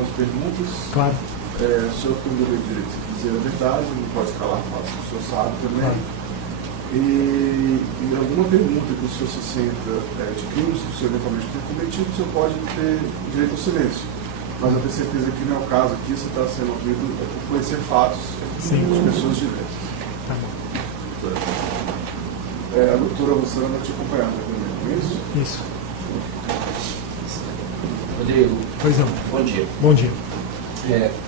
algumas perguntas. Claro. O senhor tem o dever de direito de dizer a verdade, não pode calar, fala, o senhor sabe também. Claro. E alguma pergunta que o senhor se sinta de crimes que o senhor eventualmente tenha cometido, o senhor pode ter direito ao silêncio. Mas eu tenho certeza que não é o caso aqui, você está sendo ouvido por conhecer fatos de pessoas diversas. Tá bom. A doutora Luciana vai te acompanhar também, não é isso? Isso. Rodrigo, Pois não. bom dia. Bom dia.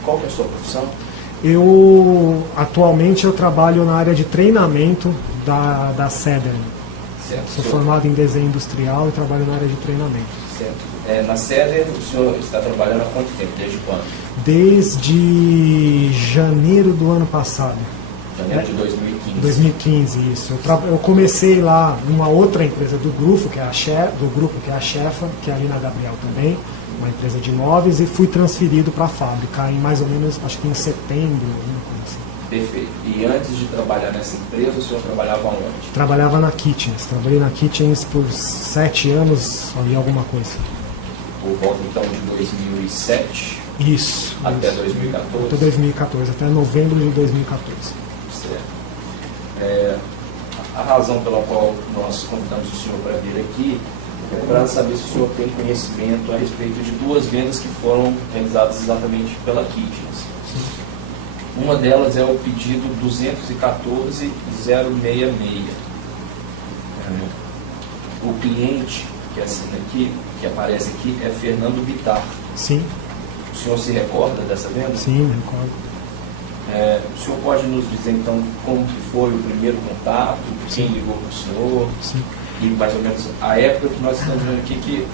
Qual que é a sua profissão? Atualmente eu trabalho na área de treinamento da Ceder. Certo. Sou formado em desenho industrial e trabalho na área de treinamento. Certo. Na Ceder, o senhor está trabalhando há quanto tempo? Desde quando? Desde janeiro do ano passado. Janeiro de 2015. 2015, isso. Eu comecei lá numa outra empresa do grupo, que é a Chefa, que é ali na Gabriel também, uma empresa de imóveis, e fui transferido para a fábrica em mais ou menos, acho que em setembro, alguma coisa assim. Perfeito. E antes de trabalhar nessa empresa, o senhor trabalhava onde? Trabalhava na Kitchens. Trabalhei na Kitchens por 7 anos, ali alguma coisa. Por volta então de 2007 Isso. até isso. 2014? Até 2014, até novembro de 2014. Certo. A razão pela qual nós convidamos o senhor para vir aqui é para saber se o senhor tem conhecimento a respeito de duas vendas que foram realizadas exatamente pela Kitchens. Uma delas é o pedido 214-066. O cliente que assina aqui, que aparece aqui, é Fernando Bittar. Sim. O senhor se recorda dessa venda? Sim, me recordo. O senhor pode nos dizer, então, como que foi o primeiro contato, quem ligou para o senhor? Sim. E mais ou menos a época que nós estamos vendo aqui, que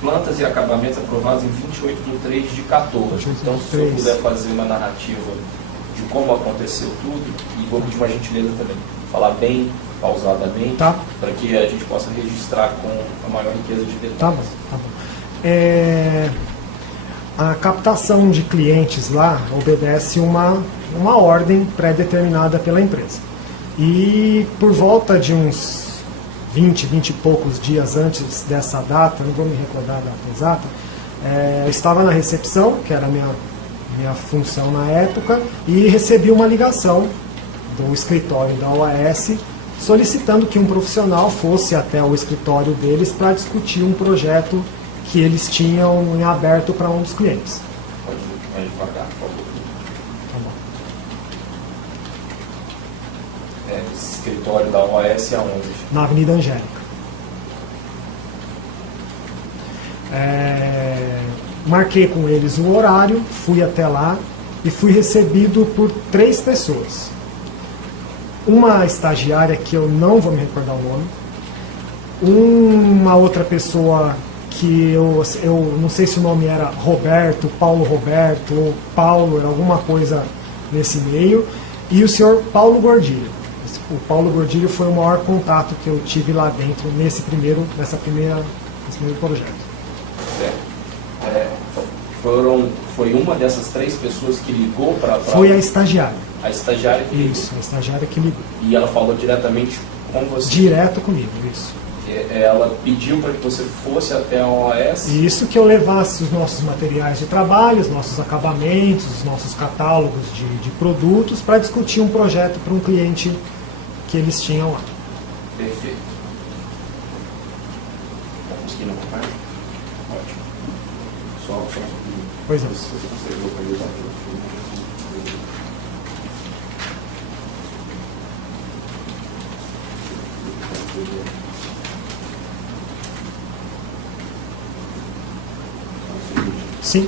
plantas e acabamentos aprovados em 28 de 3 de 14. Então, se o senhor puder fazer uma narrativa de como aconteceu tudo, e vou pedir uma gentileza também, falar bem pausadamente, Tá. para que a gente possa registrar com a maior riqueza de detalhes. Tá bom, tá bom. A captação de clientes lá obedece uma ordem pré-determinada pela empresa. E por volta de uns 20 e poucos dias antes dessa data, não vou me recordar a data exata, eu estava na recepção, que era a minha função na época, e recebi uma ligação do escritório da OAS solicitando que um profissional fosse até o escritório deles para discutir um projeto que eles tinham em aberto para um dos clientes. Pode ir devagar, por favor. Tá bom. Esse escritório da OAS aonde? Na Avenida Angélica. Marquei com eles o horário, fui até lá e fui recebido por 3 pessoas. Uma estagiária que eu não vou me recordar o nome, uma outra pessoa que eu não sei se o nome era Roberto, Paulo Roberto, ou Paulo, era alguma coisa nesse meio, e o senhor Paulo Gordilho. O Paulo Gordilho foi o maior contato que eu tive lá dentro nesse primeiro projeto. Certo. Foi uma dessas 3 pessoas que ligou para... Foi a estagiária. A estagiária que ligou. Isso, a estagiária que ligou. E ela falou diretamente com você? Direto comigo, isso. Ela pediu para que você fosse até a OAS? Isso, que eu levasse os nossos materiais de trabalho, os nossos acabamentos, os nossos catálogos de produtos para discutir um projeto para um cliente que eles tinham lá. Perfeito. Está conseguindo acompanhar? Ótimo. Só um pouquinho. Pois não. Se você consegue localizar aqui. Sim.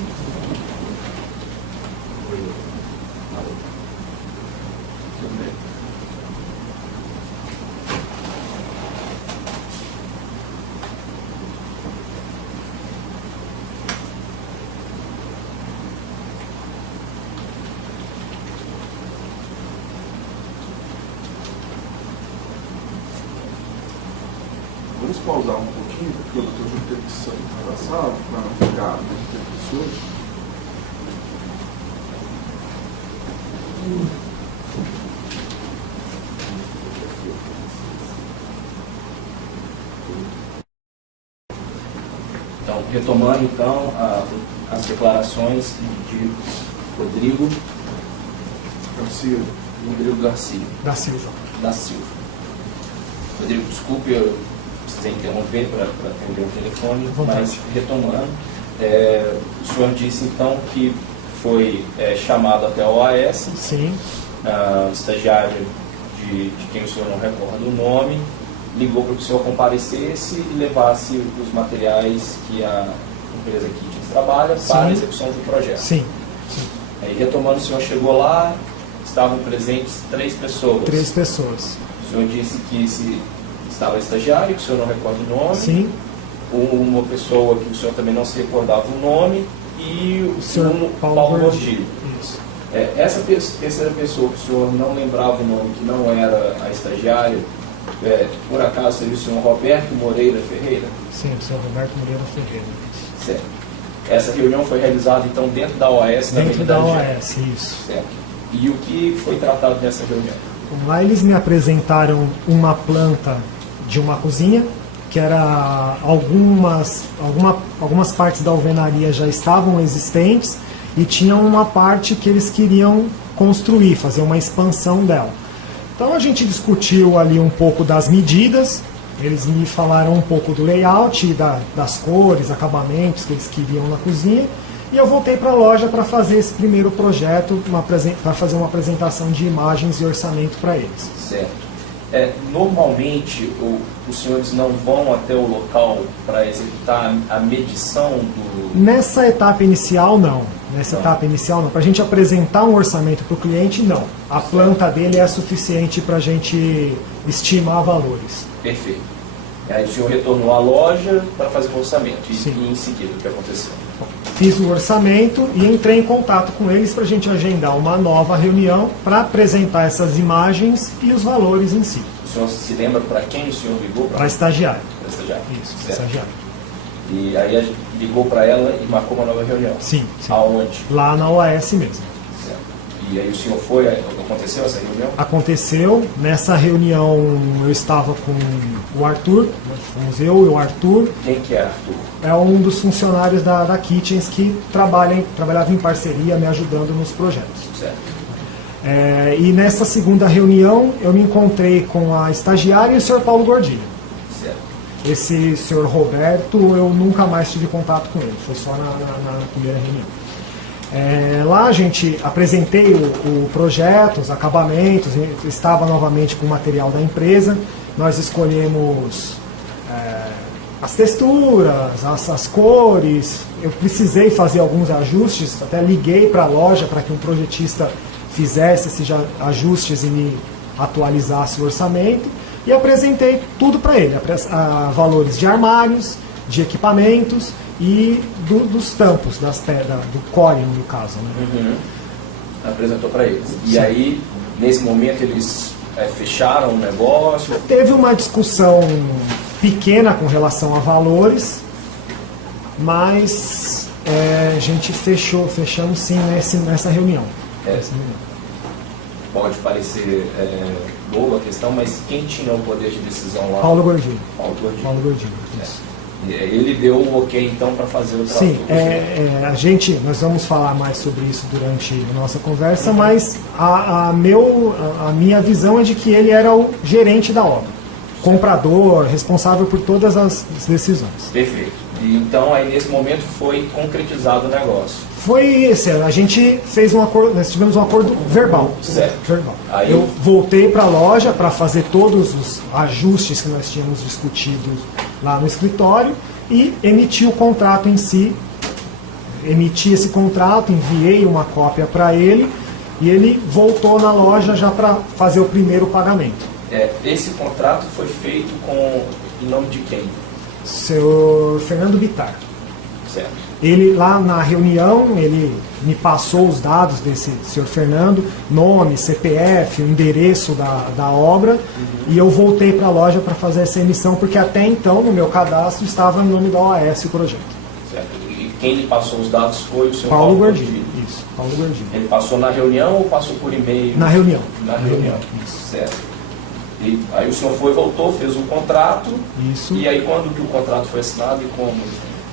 Vamos pausar um pouquinho, porque o doutor Júlio teve que sair da sala para não ficar muito tempo pessoas. Então, retomando então as declarações de Rodrigo Garcia. Da Silva. Rodrigo, desculpe, eu precisei interromper para atender o telefone, mas retomando, o senhor disse então que foi chamado até a OAS, Sim. Estagiário de quem o senhor não recorda o nome, ligou para que o senhor comparecesse e levasse os materiais que a empresa Kitchens trabalha para a execução do projeto. Sim. Aí, retomando, o senhor chegou lá, estavam presentes 3 pessoas. 3 pessoas. O senhor disse que estava estagiário, que o senhor não recorda o nome. Sim. Uma pessoa que o senhor também não se recordava o nome e o senhor Paulo Gordilho. Isso. Essa terceira pessoa que o senhor não lembrava o nome, que não era a estagiária, por acaso seria o senhor Roberto Moreira Ferreira? Sim, o senhor Roberto Moreira Ferreira. Certo. Essa reunião foi realizada então dentro da OAS? Dentro da OAS, isso. Certo. E o que foi tratado nessa reunião? Lá eles me apresentaram uma planta de uma cozinha, que era algumas partes da alvenaria já estavam existentes e tinha uma parte que eles queriam construir, fazer uma expansão dela. Então a gente discutiu ali um pouco das medidas, eles me falaram um pouco do layout, das cores, acabamentos que eles queriam na cozinha, e eu voltei para a loja para fazer esse primeiro projeto, para fazer uma apresentação de imagens e orçamento para eles. Certo. Normalmente, os senhores não vão até o local para executar a medição do... Nessa etapa inicial, não. Para a gente apresentar um orçamento para o cliente, não. A planta dele é suficiente para a gente estimar valores. Perfeito. Aí o senhor retornou à loja para fazer o orçamento. Sim. E em seguida, o que aconteceu? Fiz o orçamento e entrei em contato com eles para a gente agendar uma nova reunião para apresentar essas imagens e os valores em si. O senhor se lembra para quem o senhor ligou? Para estagiário. Para estagiário. Isso, certo. estagiário. E aí ligou para ela e marcou uma nova reunião? Sim. Aonde? Lá na OAS mesmo. Certo. E aí o senhor foi, aconteceu essa reunião? Aconteceu. Nessa reunião eu estava com o Arthur, fomos eu e o Arthur. Quem que é Arthur? É um dos funcionários da Kitchens que trabalhava em parceria, me ajudando nos projetos. Certo. E nessa segunda reunião eu me encontrei com a estagiária e o senhor Paulo Gordilho. Certo. Esse senhor Roberto eu nunca mais tive contato com ele, foi só na primeira reunião. Lá a gente apresentei o projeto, os acabamentos, estava novamente com o material da empresa, nós escolhemos as texturas, as cores, eu precisei fazer alguns ajustes, até liguei para a loja para que um projetista fizesse esses ajustes e me atualizasse o orçamento e apresentei tudo para ele, valores de armários, de equipamentos e dos tampos, do core no caso. Né? Uhum. Apresentou para eles. E Sim. aí, nesse momento, eles fecharam o negócio? Teve uma discussão pequena com relação a valores, mas a gente fechamos sim nessa reunião. Pode parecer boa a questão, mas quem tinha o poder de decisão lá? Paulo Gordilho. Paulo Gordilho, isso. Ele deu o ok então para fazer o trabalho. Sim, nós vamos falar mais sobre isso durante a nossa conversa, mas a minha visão é de que ele era o gerente da obra, comprador, responsável por todas as decisões. Perfeito. E então aí nesse momento foi concretizado o negócio. Foi esse, a gente fez um acordo, nós tivemos um acordo verbal. Certo. Verbal. Aí... Eu voltei para a loja para fazer todos os ajustes que nós tínhamos discutido lá no escritório e emiti o contrato em si. Emiti esse contrato, enviei uma cópia para ele e ele voltou na loja já para fazer o primeiro pagamento. Esse contrato foi feito em nome de quem? Senhor Fernando Bittar. Certo. Ele lá na reunião, ele me passou os dados desse senhor Fernando, nome, CPF, o endereço da obra, e eu voltei para a loja para fazer essa emissão, porque até então no meu cadastro estava em nome da OAS o projeto. Certo. E quem lhe passou os dados foi o senhor Paulo Gordilho. Isso, Paulo Gordilho. Ele passou na reunião ou passou por e-mail? Na reunião. Na reunião. Isso. Certo. E aí o senhor voltou, fez o contrato. Isso. E aí quando que o contrato foi assinado e como?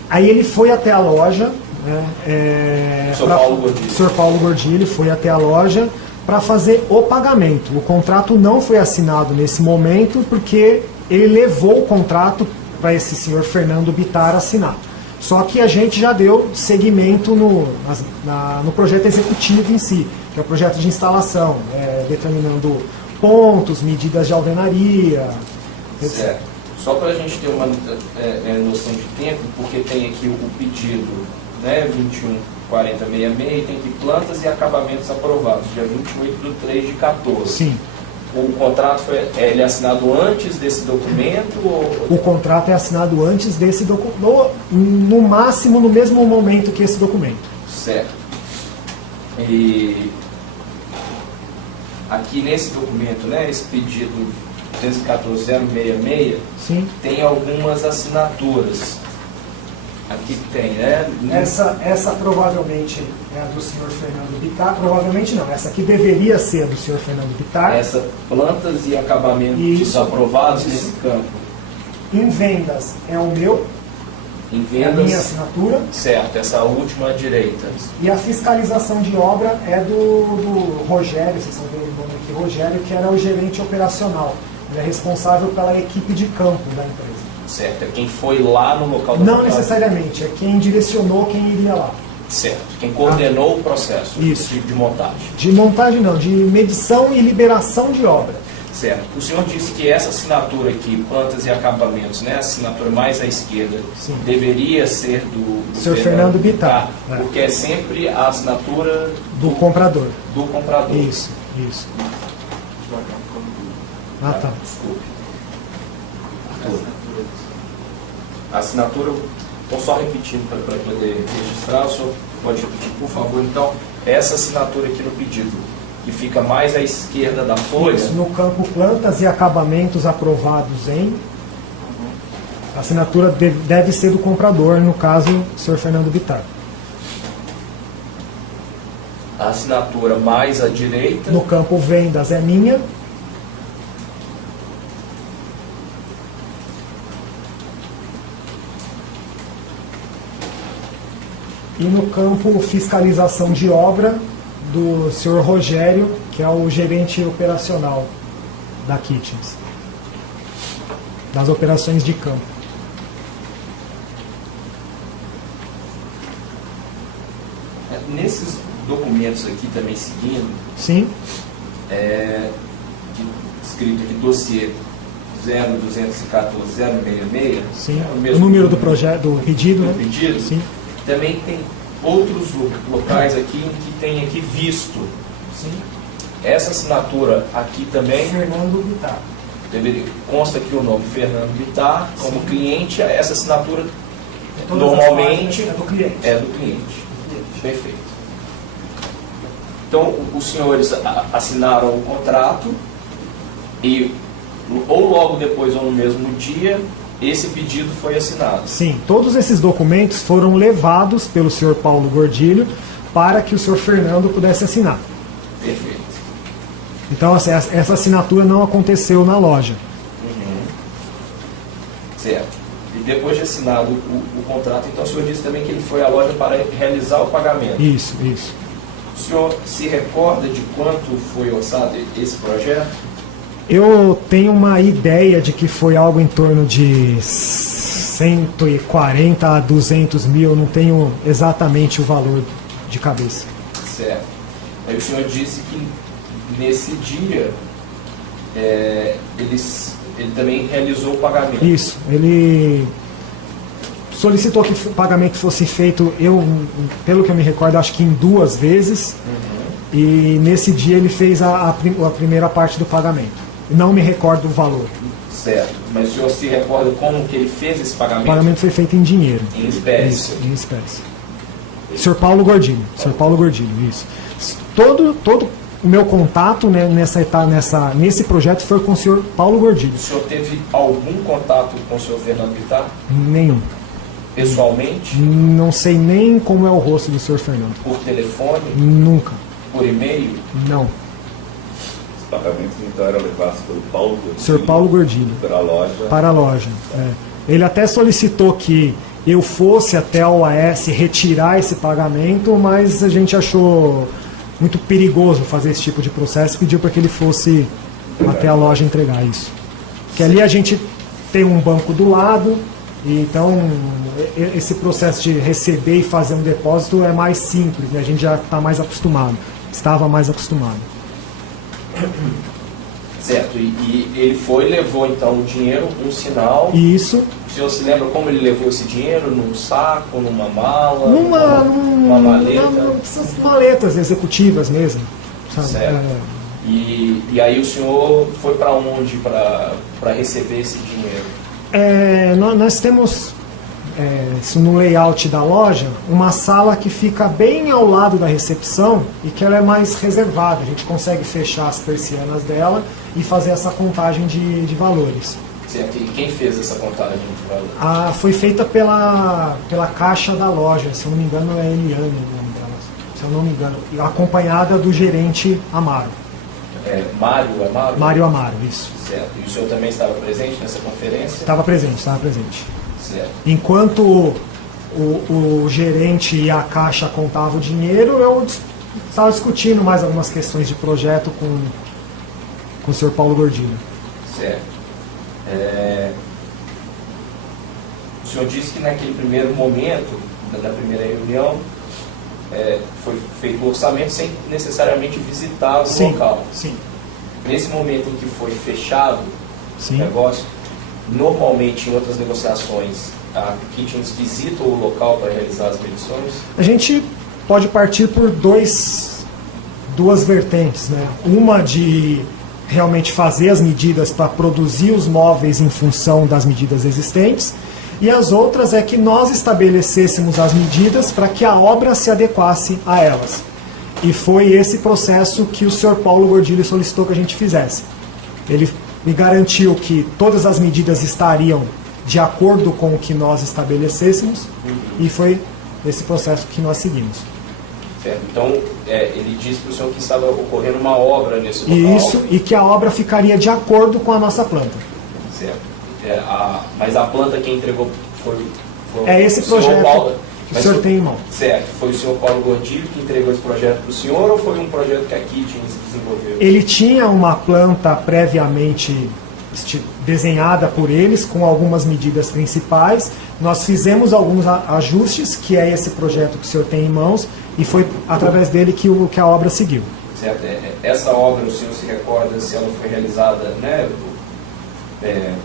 Aí ele foi até a loja, né, O Sr. Paulo Gordilho foi até a loja para fazer o pagamento. O contrato não foi assinado nesse momento porque ele levou o contrato para esse senhor Fernando Bittar assinar. Só que a gente já deu seguimento no projeto executivo em si, que é o projeto de instalação, determinando pontos, medidas de alvenaria, etc. Certo. Só para a gente ter uma noção de tempo, porque tem aqui o pedido, né, 214066, e tem aqui plantas e acabamentos aprovados, dia 28/3/14. Sim. O contrato ele é assinado antes desse documento? O contrato é assinado antes desse documento, no máximo no mesmo momento que esse documento. Certo. E aqui nesse documento, né, esse pedido 214.066, Sim. tem algumas assinaturas. Aqui tem, né? Essa provavelmente é a do senhor Fernando Bittar, provavelmente não, essa aqui deveria ser a do senhor Fernando Bittar. Essa plantas e acabamentos Isso. aprovados Isso. nesse campo. Em vendas é o meu, Em é a vendas, minha assinatura, certo, essa última à direita. e a fiscalização de obra é do Rogério, vocês estão vendo o nome aqui, Rogério, que era o gerente operacional. Ele é responsável pela equipe de campo da empresa. Certo, é quem foi lá no local da Não contratação. necessariamente, é quem direcionou quem iria lá. Certo, quem coordenou o processo Isso. de montagem. De montagem não, de medição e liberação de obra. Certo. O senhor disse que essa assinatura aqui, plantas e acabamentos, né, a assinatura mais à esquerda, Sim. deveria ser do Sr. Fernando Bittar, porque é sempre a assinatura Do comprador. do comprador. Isso. Ah, tá. Desculpe. Arthur. A assinatura, estou só repetindo para poder registrar, o senhor pode repetir, por favor, então, essa assinatura aqui no pedido, que fica mais à esquerda da folha. Isso, no campo plantas e acabamentos aprovados em... A assinatura deve ser do comprador, no caso, o Sr. Fernando Bittar. A assinatura mais à direita. No campo vendas é minha. E no campo fiscalização de obra, do Sr. Rogério, que é o gerente operacional da Kitchens, das operações de campo. Nesses documentos aqui também seguindo, Sim, escrito aqui dossiê 0214066, sim. é o O mesmo número do projeto, do pedido, do né? pedido, Sim. também tem outros locais aqui em que tem aqui visto. Sim. Essa assinatura aqui também Fernando Bittar. consta aqui o nome Fernando Bittar como Sim. cliente. Essa assinatura Todas as normalmente páginas é do cliente. é do cliente. Perfeito. Então, os senhores assinaram o contrato e ou logo depois ou no mesmo dia, esse pedido foi assinado. Sim, todos esses documentos foram levados pelo Sr. Paulo Gordilho para que o Sr. Fernando pudesse assinar. Perfeito. Então, assim, essa assinatura não aconteceu na loja. Certo. E depois de assinado o contrato, então o senhor disse também que ele foi à loja para realizar o pagamento. Isso. O senhor se recorda de quanto foi orçado esse projeto? Eu tenho uma ideia de que foi algo em torno de 140 a 200 mil, não tenho exatamente o valor de cabeça. Certo. Aí o senhor disse que nesse dia ele também realizou o pagamento. Isso, ele solicitou que o pagamento fosse feito, pelo que eu me recordo, acho que em 2 vezes, e nesse dia ele fez a primeira parte do pagamento. Não me recordo o valor. Certo. Mas o senhor se recorda como que ele fez esse O pagamento? pagamento foi feito em dinheiro. Em espécie. Isso, em espécie. Sr. Paulo Gordilho. Sr. Paulo Gordilho, isso. Todo o meu contato, né, nesse projeto foi com o Sr. Paulo Gordilho. O senhor teve algum contato com o senhor Fernando Bittar? Nenhum. Pessoalmente? Não sei nem como é o rosto do Sr. Fernando. Por telefone? Nunca. Por e-mail? Não. Os pagamentos então eram levados pelo Paulo Gordilho Sr. Paulo Gordilho. para a loja. Para a loja. É. Ele até solicitou que eu fosse até a OAS retirar esse pagamento, mas a gente achou muito perigoso fazer esse tipo de processo e pediu para que ele fosse até a loja entregar isso. Que ali a gente tem um banco do lado, e então esse processo de receber e fazer um depósito é mais simples, né? A gente já está mais acostumado, estava mais acostumado. Certo, e ele levou então o dinheiro, um sinal. Isso. O senhor se lembra como ele levou esse dinheiro? Num saco, numa mala? Numa maleta? Essas maletas executivas mesmo. Sabe? Certo. E aí o senhor foi para onde para receber esse dinheiro? Nós temos, no layout da loja, uma sala que fica bem ao lado da recepção e que ela é mais reservada. A gente consegue fechar as persianas dela e fazer essa contagem de valores. Certo. E quem fez essa contagem de valores? Foi feita pela caixa da loja, se eu não me engano é Eliane o nome dela, se eu não me engano, acompanhada do gerente Amaro. Mário Amaro? Mário Amaro, isso. Certo. E o senhor também estava presente nessa conferência? Estava presente. Certo. Enquanto o gerente e a caixa contavam o dinheiro, eu estava discutindo mais algumas questões de projeto com o senhor Paulo Gordilho. Certo. O senhor disse que naquele primeiro momento, na primeira reunião, foi feito o orçamento sem necessariamente visitar o local. Sim. Nesse momento em que foi fechado sim. o negócio, normalmente em outras negociações, a Kitchens visita o local para realizar as medições? A gente pode partir por duas vertentes, né? Uma de realmente fazer as medidas para produzir os móveis em função das medidas existentes, e as outras é que nós estabelecêssemos as medidas para que a obra se adequasse a elas. E foi esse processo que o senhor Paulo Gordilho solicitou que a gente fizesse. Ele me garantiu que todas as medidas estariam de acordo com o que nós estabelecêssemos, e foi esse processo que nós seguimos. Certo. Então, ele disse para o senhor que estava ocorrendo uma obra nesse local. Isso, e que a obra ficaria de acordo com a nossa planta. Certo. Mas a planta quem entregou foi esse projeto Paulo, que o senhor tem em mão. Certo. Foi o senhor Paulo Gordilho que entregou esse projeto para o senhor, ou foi um projeto que a Kitchens desenvolveu? Ele tinha uma planta previamente desenhada por eles, com algumas medidas principais. Nós fizemos alguns ajustes, que é esse projeto que o senhor tem em mãos, e foi através dele que a obra seguiu. Certo. Essa obra, o senhor se recorda se ela foi realizada, né?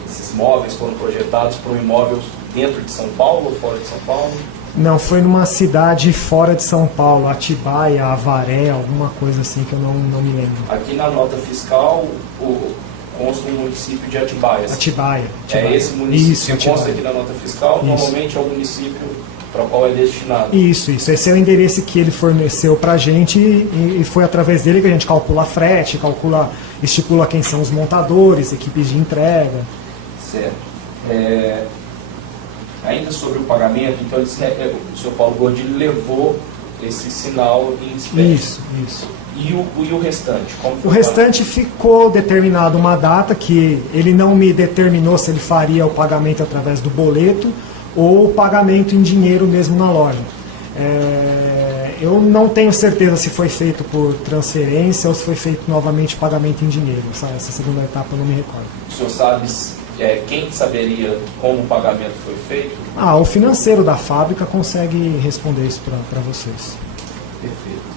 Esses móveis foram projetados para um imóvel dentro de São Paulo ou fora de São Paulo? Não, foi numa cidade fora de São Paulo, Atibaia, Avaré, alguma coisa assim que eu não me lembro. Aqui na nota fiscal consta um município de Atibaia. Atibaia. É esse município isso, que consta aqui na nota fiscal, isso. Normalmente é o município para o qual é destinado. Isso. Esse é o endereço que ele forneceu para a gente e foi através dele que a gente calcula frete, estipula quem são os montadores, equipes de entrega. Certo. Ainda sobre o pagamento, então o senhor Paulo Gordilho levou esse sinal em espécie. Isso. E o restante? O restante ficou determinado uma data que ele não me determinou se ele faria o pagamento através do boleto ou o pagamento em dinheiro mesmo na loja. Eu não tenho certeza se foi feito por transferência ou se foi feito novamente pagamento em dinheiro. Essa segunda etapa eu não me recordo. O senhor sabe quem saberia como o pagamento foi feito? O financeiro da fábrica consegue responder isso para vocês. Perfeito.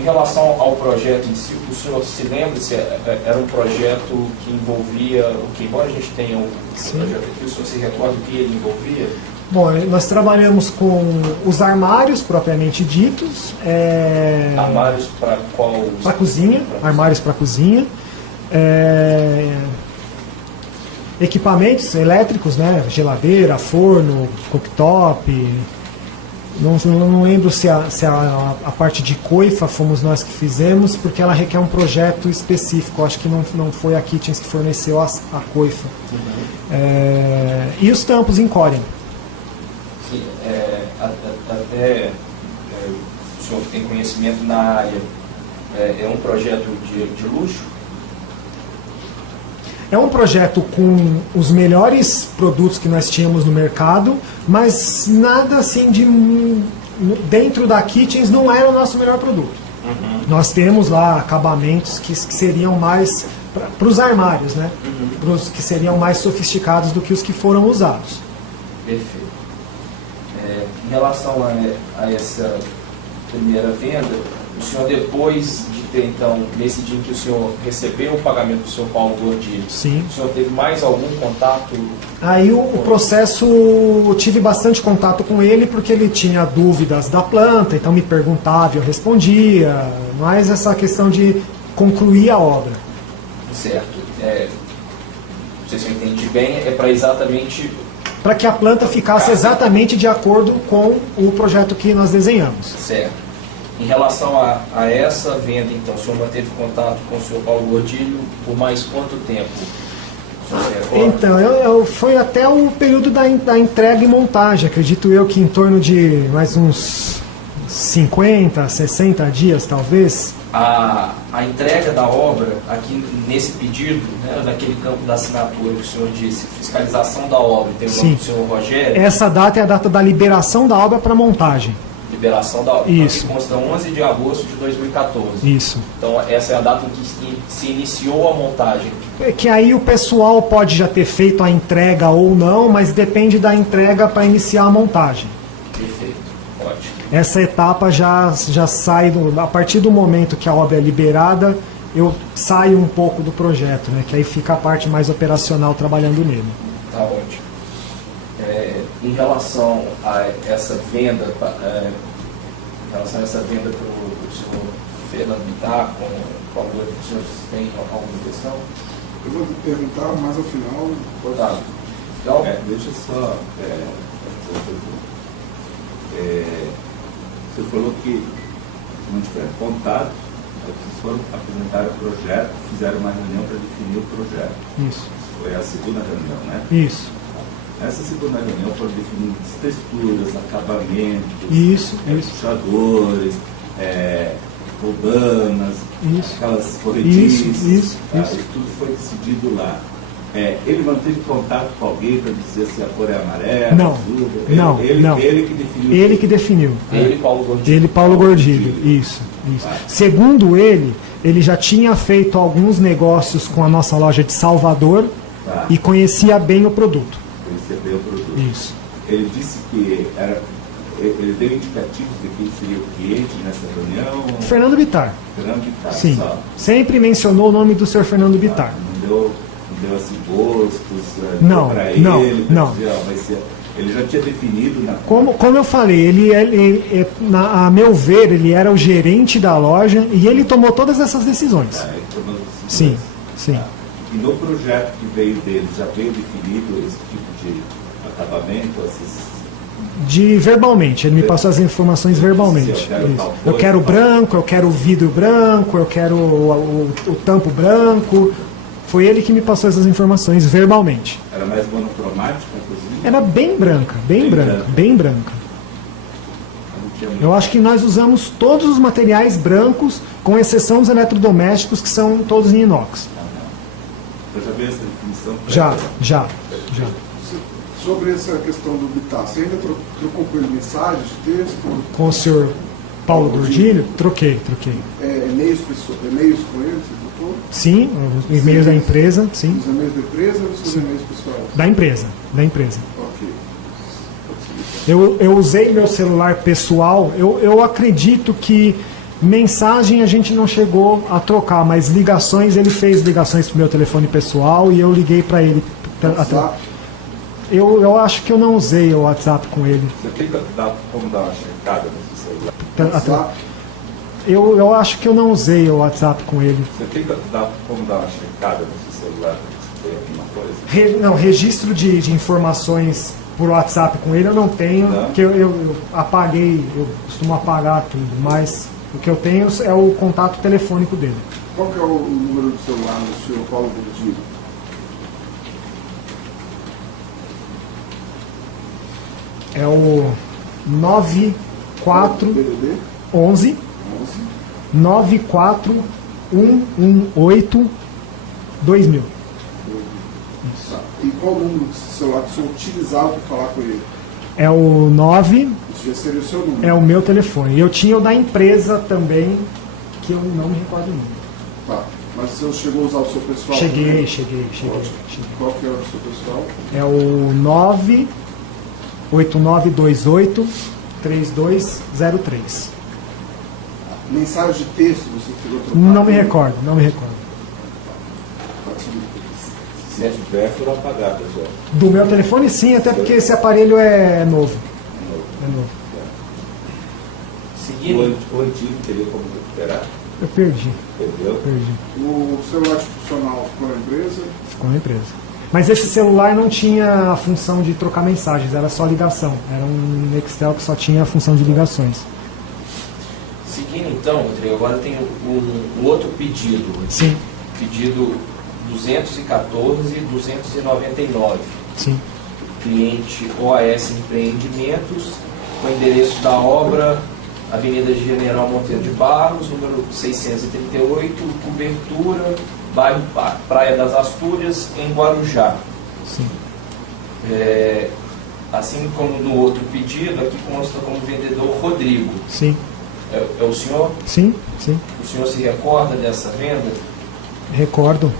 Em relação ao projeto em si, o senhor se lembra se era um projeto que envolvia, embora a gente tenha esse projeto aqui, o senhor se recorda o que ele envolvia? Bom, nós trabalhamos com os armários propriamente ditos. Armários para qual? Para cozinha, armários para cozinha. Equipamentos elétricos, né? Geladeira, forno, cooktop. Não lembro se a parte de coifa fomos nós que fizemos, porque ela requer um projeto específico. Acho que não foi a Kitchens que forneceu a coifa. E os tampos em Corem. Sim, até o senhor tem conhecimento na área, é um projeto de luxo? É um projeto com os melhores produtos que nós tínhamos no mercado, mas nada assim de... Dentro da Kitchens não era o nosso melhor produto. Nós temos lá acabamentos que seriam mais para os armários, né? Que seriam mais sofisticados do que os que foram usados. Perfeito. Em relação a essa primeira venda, o senhor, depois de ter, então, nesse dia em que o senhor recebeu o pagamento do senhor Paulo Gordilho, Sim. o senhor teve mais algum contato? Aí o processo, eu tive bastante contato com ele porque ele tinha dúvidas da planta, então me perguntava e eu respondia, mas essa questão de concluir a obra. Certo. Não sei se eu entendi bem, é para exatamente... Para que a planta ficasse exatamente de acordo com o projeto que nós desenhamos. Certo. Em relação a essa venda, então, o senhor manteve contato com o senhor Paulo Gordilho por mais quanto tempo? Então, foi até o período da entrega e montagem. Acredito eu que em torno de mais uns 50, 60 dias, talvez. A entrega da obra, aqui nesse pedido, né, naquele campo da assinatura que o senhor disse, fiscalização da obra, tem o nome do senhor Rogério? Essa data é a data da liberação da obra para montagem. Liberação da obra. Isso. Então, que consta 11 de agosto de 2014. Isso. Então, essa é a data em que se iniciou a montagem. Que aí o pessoal pode já ter feito a entrega ou não, mas depende da entrega para iniciar a montagem. Perfeito. Ótimo. Essa etapa já sai, a partir do momento que a obra é liberada, eu saio um pouco do projeto, né? Que aí fica a parte mais operacional trabalhando nele. Tá ótimo. Em relação a essa venda, para o senhor Fernando Bittar, com o favor, o senhor tem alguma questão? Eu vou perguntar, mas ao final pode... Tá. Então, deixa eu só fazer uma pergunta. Você falou que não tiveram contato, vocês foram apresentar o projeto, fizeram uma reunião para definir o projeto. Isso. Foi a segunda reunião, né? Isso. Nessa segunda reunião foram definidas texturas, acabamentos, Isso. puxadores, rodanas, Isso. aquelas corrediças. Isso. Tudo foi decidido lá. Ele manteve contato com alguém para dizer se a cor é amarela, Não. azul? Não. Ele que definiu. Ele que definiu. ele, Paulo Gordilho. Ele, Paulo Gordilho. Isso. Segundo ele já tinha feito alguns negócios com a nossa loja de Salvador e conhecia bem o produto. Conhecia bem o produto. Isso. Ele disse que ele deu indicativos de quem seria o cliente nessa reunião. Fernando Bittar. Fernando Bittar. Sim. Só. Sempre mencionou o nome do senhor Fernando Bittar. Não deu assim gostos Não, para ele. não. Ele já tinha definido na. Como eu falei, a meu ver, ele era o gerente da loja e ele tomou todas essas decisões. Ele tomou as decisões. Sim. E no projeto que veio dele, já veio definido esse tipo de acabamento, Verbalmente, ele me passou as informações verbalmente. Eu quero branco, eu quero vidro branco, eu quero o tampo branco. Foi ele que me passou essas informações verbalmente. Era mais monocromática a cozinha? Era bem branca. Eu acho que nós usamos todos os materiais brancos, com exceção dos eletrodomésticos, que são todos em inox. Então já veio essa definição? Já. Sobre essa questão do Bittar, você ainda trocou com ele mensagens, texto? Com o senhor Paulo Gordilho? Troquei. E-mails com ele, você trocou? Sim, os e-mails da empresa, sim. Os e-mails da empresa ou os seus e-mails pessoais? Da empresa. Ok. Eu usei meu celular pessoal, eu acredito que mensagem a gente não chegou a trocar, mas ligações, ele fez ligações pro meu telefone pessoal e eu liguei para ele. Eu acho que eu não usei o WhatsApp com ele. Você tem como dar uma checada no seu celular? Eu acho que eu não usei o WhatsApp com ele. Você tem como dar uma checada no seu celular para ver alguma coisa? Não, registro de informações por WhatsApp com ele eu não tenho, porque eu apaguei, eu costumo apagar tudo, mas o que eu tenho é o contato telefônico dele. Qual que é o número do celular do senhor Paulo Gordilho? É o 9411 94 118 2000. Tá. E qual o número de celular que o senhor utilizava para falar com ele? É o 9, Isso já seria o seu número. é o meu telefone. E eu tinha o da empresa também, que eu não me recordo muito. Tá. Mas o senhor chegou a usar o seu pessoal? Cheguei. Ótimo. Cheguei. Qual que era o seu pessoal? É o 98928-3203. Mensagem de texto você chegou a trocar? Não me recordo. Se tiver, foram apagadas já. Do meu telefone sim, até porque esse aparelho é novo. Seguindo, O antigo teria como recuperar? Eu perdi. Perdeu? O celular institucional ficou na empresa? Ficou na empresa. Mas esse celular não tinha a função de trocar mensagens, era só ligação. Era um Nextel que só tinha a função de ligações. seguindo então, Rodrigo, agora tem um outro pedido. Sim. Pedido 214 e 299. Sim. Cliente OAS Empreendimentos, com o endereço da obra, Avenida General Monteiro de Barros, número 638, cobertura, bairro Praia das Astúrias, em Guarujá. Sim. Assim como no outro pedido, aqui consta como vendedor Rodrigo. Sim. É o senhor? Sim. Sim. O senhor se recorda dessa venda? Recordo.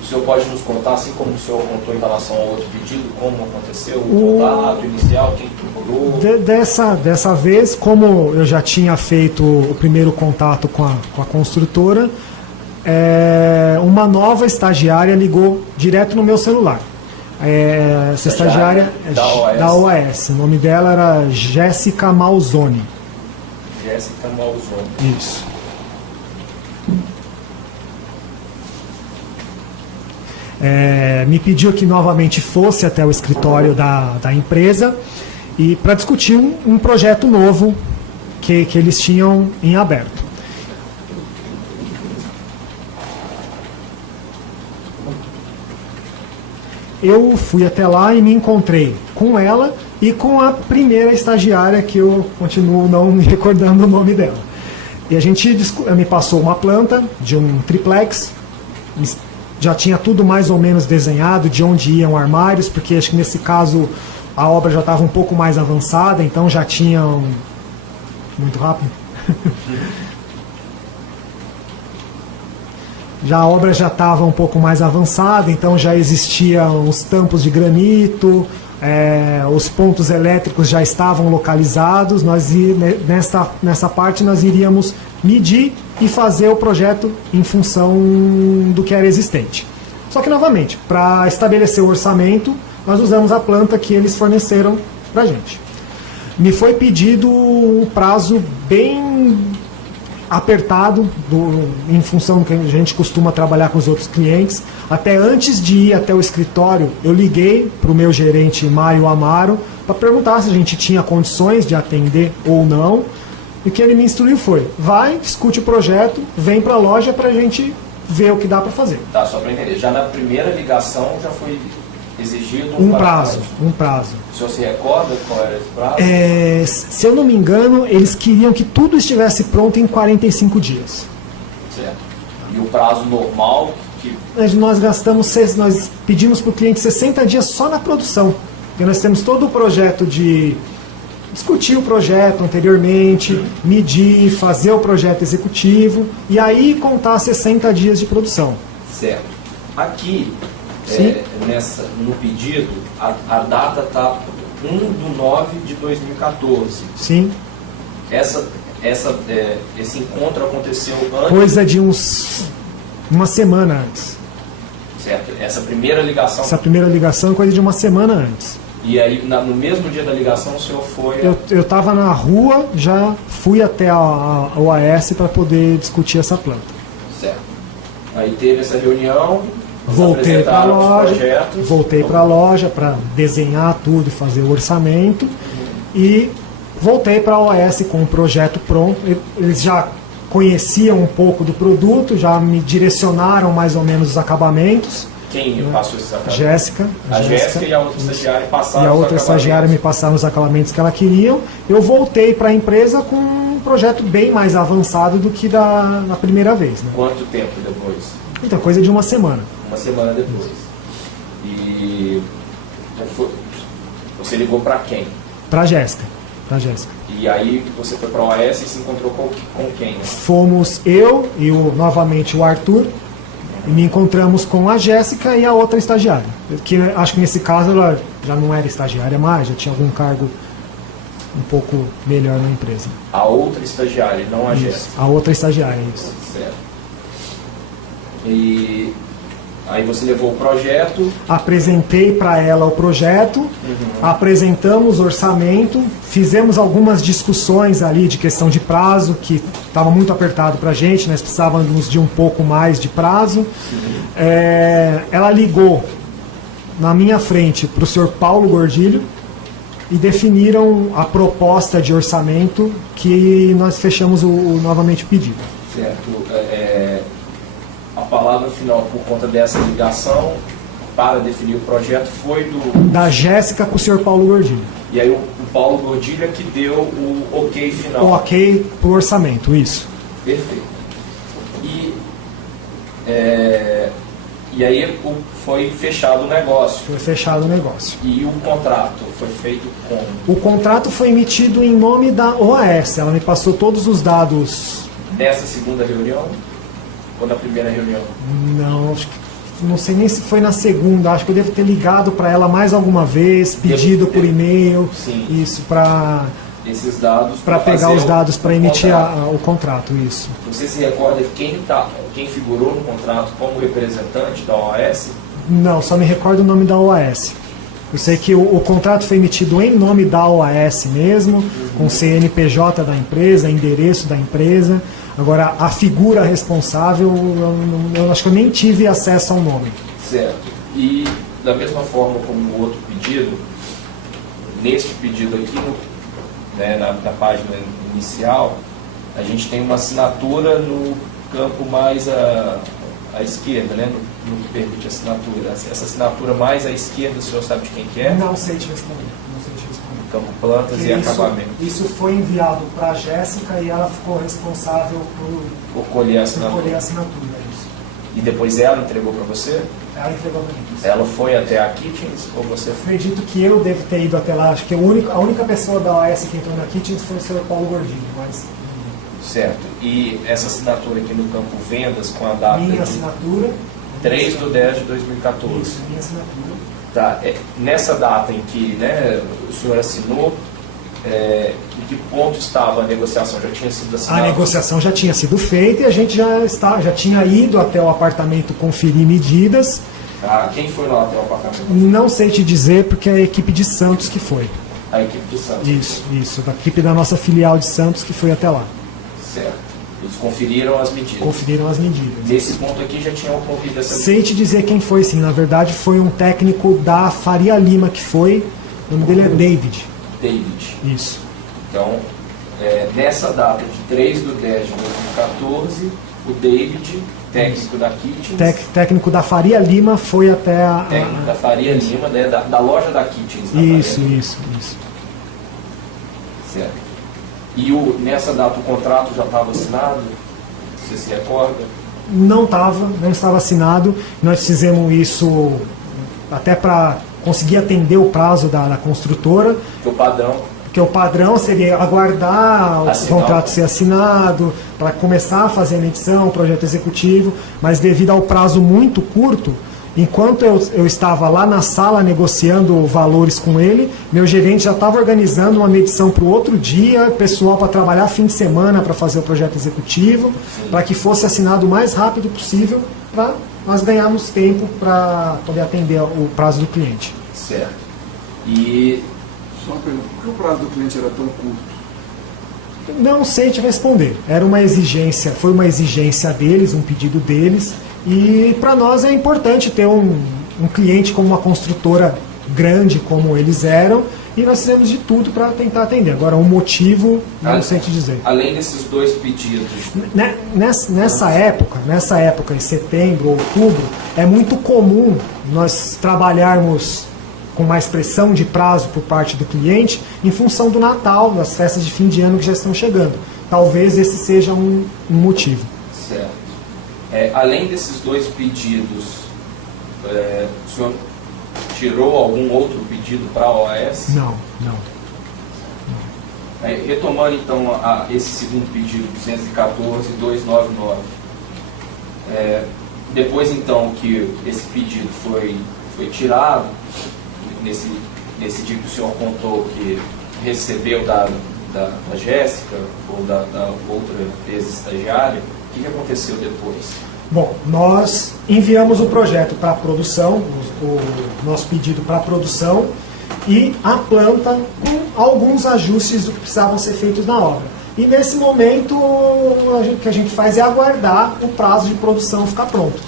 O senhor pode nos contar, assim como o senhor contou em relação ao outro pedido, como aconteceu o contato inicial, quem procurou? Dessa vez, como eu já tinha feito o primeiro contato com a construtora, uma nova estagiária ligou direto no meu celular. Essa estagiária da OAS. O nome dela era Jéssica Malzoni. Jéssica Malzoni. Isso. Me pediu que novamente fosse até o escritório da empresa e para discutir um projeto novo que eles tinham em aberto. Eu fui até lá e me encontrei com ela e com a primeira estagiária, que eu continuo não me recordando o nome dela. E a gente me passou uma planta de um triplex, já tinha tudo mais ou menos desenhado de onde iam armários, porque acho que nesse caso a obra já estava um pouco mais avançada, então já tinham... Muito rápido? A obra já estava um pouco mais avançada, então já existiam os tampos de granito, os pontos elétricos já estavam localizados. Nessa parte nós iríamos medir e fazer o projeto em função do que era existente. Só que, novamente, para estabelecer o orçamento, nós usamos a planta que eles forneceram para a gente. Me foi pedido um prazo bem apertado, em função do que a gente costuma trabalhar com os outros clientes. Até antes de ir até o escritório, eu liguei para o meu gerente Mário Amaro para perguntar se a gente tinha condições de atender ou não. E o que ele me instruiu foi: vai, discute o projeto, vem para a loja para a gente ver o que dá para fazer. Tá, só para entender, já na primeira ligação já foi exigido um prazo. O senhor se recorda qual era esse prazo? Se eu não me engano, eles queriam que tudo estivesse pronto em 45 dias. Certo. E o prazo normal? Nós pedimos para o cliente 60 dias só na produção. Porque nós temos todo o projeto de discutir o projeto anteriormente, medir, fazer o projeto executivo e aí contar 60 dias de produção. Certo. Aqui, no pedido, a data está 1/9/2014. Sim. Esse encontro aconteceu antes... Coisa de uma semana antes. Certo. Essa primeira ligação... Essa primeira ligação é coisa de uma semana antes. E aí, no mesmo dia da ligação, o senhor foi... Eu estava na rua, já fui até a OAS para poder discutir essa planta. Certo. Aí teve essa reunião... Voltei para a loja para desenhar tudo e fazer o orçamento e voltei para a OAS com o projeto pronto. Eles já conheciam um pouco do produto, já me direcionaram mais ou menos os acabamentos. Quem passou esses acabamentos? Jéssica. A Jéssica e a outra estagiária passaram. E a outra estagiária me passaram os acabamentos que ela queria. Eu voltei para a empresa com projeto bem mais avançado do que na primeira vez. Né? Quanto tempo depois? Então, coisa de uma semana. Uma semana depois. E você ligou para quem? Para a Jéssica. E aí você foi para a OAS e se encontrou com quem? Né? Fomos eu e novamente o Arthur, e me encontramos com a Jéssica e a outra estagiária. Que acho que nesse caso ela já não era estagiária mais, já tinha algum cargo um pouco melhor na empresa. A outra estagiária, não a Isso, Jéssica. a outra estagiária, isso. Certo. E aí você levou o projeto. Apresentei para ela o projeto, apresentamos o orçamento, fizemos algumas discussões ali de questão de prazo, que estava muito apertado para a gente, nós precisávamos de um pouco mais de prazo. Ela ligou na minha frente para o senhor Paulo Gordilho e definiram a proposta de orçamento que nós fechamos novamente o pedido. Certo. A palavra final por conta dessa ligação para definir o projeto foi da Jéssica com o senhor Paulo Gordilho. E aí o Paulo Gordilho é que deu o ok final. O ok para o orçamento, isso. Perfeito. E aí foi fechado o negócio. Foi fechado o negócio. E o contrato foi feito como? O contrato foi emitido em nome da OAS. Ela me passou todos os dados. Nessa segunda reunião? Ou na primeira reunião? Não, acho que não sei nem se foi na segunda. Acho que eu devo ter ligado para ela mais alguma vez, pedido por e-mail. Sim. Isso, para esses dados para pegar os dados para emitir o contrato, isso. Você se recorda quem figurou no contrato como representante da OAS? Não, só me recordo o nome da OAS. Eu sei que o contrato foi emitido em nome da OAS mesmo, com CNPJ da empresa, endereço da empresa. Agora, a figura responsável, eu acho que eu nem tive acesso ao nome. Certo. E, da mesma forma como o outro pedido, neste pedido aqui, na página inicial, a gente tem uma assinatura no campo mais à esquerda, né? no que permite a assinatura. Essa assinatura mais à esquerda, o senhor sabe de quem que é? Não sei te responder. Campo plantas e acabamento. Isso foi enviado para a Jéssica e ela ficou responsável por colher a assinatura. Isso. E depois ela entregou para você? Ela entregou para mim. Ela foi até a Kitchens ou você foi? Acredito que eu devo ter ido até lá. Acho que a única pessoa da OAS que entrou na Kitchens foi o senhor Paulo Gordilho. Mas... Certo. E essa assinatura aqui no campo vendas com a data? Minha assinatura. 3/10/2014. Isso, minha assinatura. Tá. Nessa data em que o senhor assinou, em que ponto estava a negociação? Já tinha sido assinada? A negociação já tinha sido feita e a gente já tinha ido até o apartamento conferir medidas. Quem foi lá até o apartamento? Não sei te dizer, porque é a equipe de Santos que foi. A equipe de Santos? Isso, da equipe da nossa filial de Santos que foi até lá. Certo. Eles conferiram as medidas? Conferiram as medidas. Nesse ponto aqui já tinha ocorrido essa... Sei te dizer quem foi, sim. Na verdade, foi um técnico da Faria Lima que foi. O nome dele é David. David. Isso. Então, nessa data de 3/10/2014, o David, técnico da Kitchens... Técnico da Faria Lima foi até a... Técnico da Faria Lima, da loja da Kitchens. Isso. Certo. E nessa data o contrato já estava assinado? Você se recorda? Não estava assinado. Nós fizemos isso até para conseguir atender o prazo da construtora. Porque o padrão seria aguardar o contrato ser assinado, para começar a fazer a medição, o projeto executivo, mas devido ao prazo muito curto, enquanto eu estava lá na sala negociando valores com ele, meu gerente já estava organizando uma medição para o outro dia, pessoal para trabalhar fim de semana para fazer o projeto executivo, para que fosse assinado o mais rápido possível, para nós ganharmos tempo para poder atender o prazo do cliente. Certo. E... Só uma pergunta, por que o prazo do cliente era tão curto? Não sei te responder. Foi uma exigência deles, um pedido deles. E para nós é importante ter um cliente como uma construtora grande como eles eram, e nós fizemos de tudo para tentar atender. Agora, o motivo, não sei te dizer. Além desses dois pedidos... Nessa época, em setembro, outubro, é muito comum nós trabalharmos com mais pressão de prazo por parte do cliente em função do Natal, das festas de fim de ano que já estão chegando. Talvez esse seja um motivo. Certo. Além desses 2 pedidos, o senhor tirou algum outro pedido para a OAS? Não. Retomando então esse segundo pedido, 214.299. Depois então que esse pedido foi tirado, nesse dia que o senhor contou que recebeu da Jéssica ou da outra ex-estagiária, o que aconteceu depois? Bom, nós enviamos o projeto para a produção, o nosso pedido para a produção, e a planta com alguns ajustes do que precisavam ser feitos na obra. E nesse momento, o que a gente faz é aguardar o prazo de produção ficar pronto.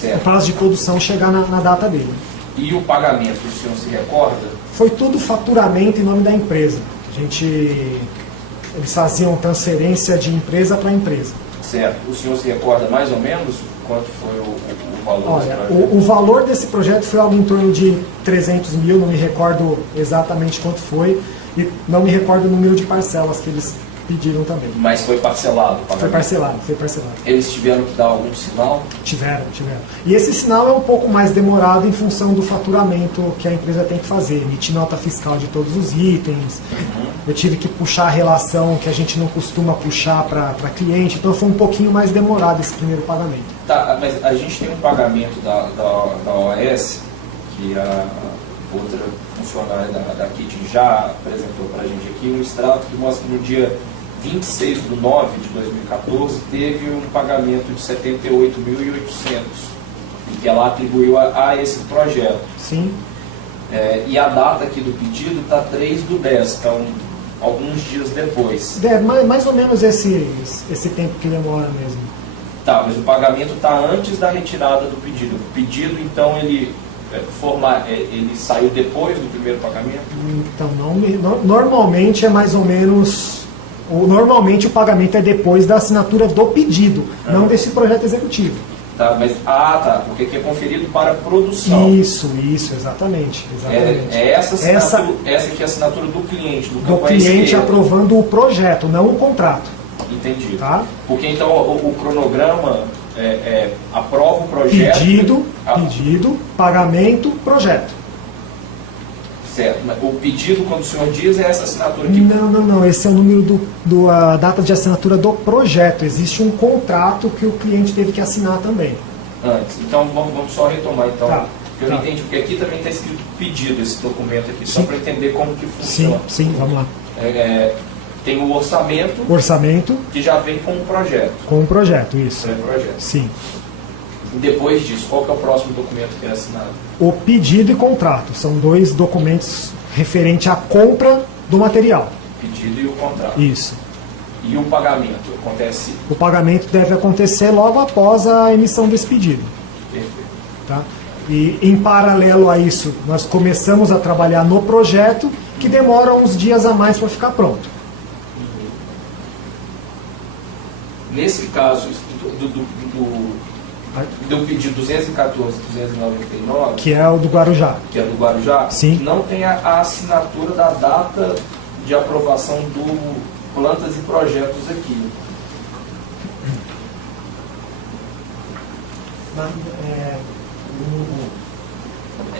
Certo. O prazo de produção chegar na data dele. E o pagamento, o senhor se recorda? Foi tudo faturamento em nome da empresa. Eles faziam transferência de empresa para empresa. Certo. O senhor se recorda mais ou menos quanto foi o valor desse projeto? O valor desse projeto foi algo em torno de 300 mil, não me recordo exatamente quanto foi, e não me recordo o número de parcelas que eles pediram também. Mas foi parcelado? Foi parcelado. Eles tiveram que dar algum sinal? Tiveram. E esse sinal é um pouco mais demorado em função do faturamento que a empresa tem que fazer, emitir nota fiscal de todos os itens. Eu tive que puxar a relação que a gente não costuma puxar para cliente, então foi um pouquinho mais demorado esse primeiro pagamento. Tá, mas a gente tem um pagamento da OAS, que a outra funcionária da Kitchen já apresentou para a gente aqui, um extrato que mostra que no dia 26 de 9 de 2014 teve um pagamento de 78.800, e que ela atribuiu a esse projeto. Sim. E a data aqui do pedido está 3/10, então alguns dias depois. Mais ou menos esse tempo que demora mesmo. Tá, mas o pagamento está antes da retirada do pedido. O pedido, então, ele saiu depois do primeiro pagamento? Então, normalmente é mais ou menos... Normalmente o pagamento é depois da assinatura do pedido, não desse projeto executivo. Tá, mas... porque aqui é conferido para a produção. Isso, exatamente. Essa aqui é a assinatura do cliente, do cliente aprovando o projeto, não o contrato. Entendi. Tá? Porque então o cronograma aprova o projeto... Pedido, pagamento, projeto. Certo, mas o pedido, quando o senhor diz, é essa assinatura aqui? Não, esse é o número a data de assinatura do projeto. Existe um contrato que o cliente teve que assinar também. Antes. Então vamos só retomar então. Tá. Eu não entendi, porque aqui também está escrito pedido, esse documento aqui, só para entender como que funciona. Sim, vamos lá. Tem o orçamento, que já vem com o projeto. Com o projeto, isso. Projeto. Sim. Depois disso, qual que é o próximo documento que é assinado? O pedido e contrato. São 2 documentos referentes à compra do material. Pedido e o contrato. Isso. E o pagamento acontece? O pagamento deve acontecer logo após a emissão desse pedido. Perfeito. Tá? E em paralelo a isso, nós começamos a trabalhar no projeto, que demora uns dias a mais para ficar pronto. Nesse caso do pedido 214.299, que é o do Guarujá. Sim. Não tem a assinatura da data de aprovação do plantas e projetos aqui.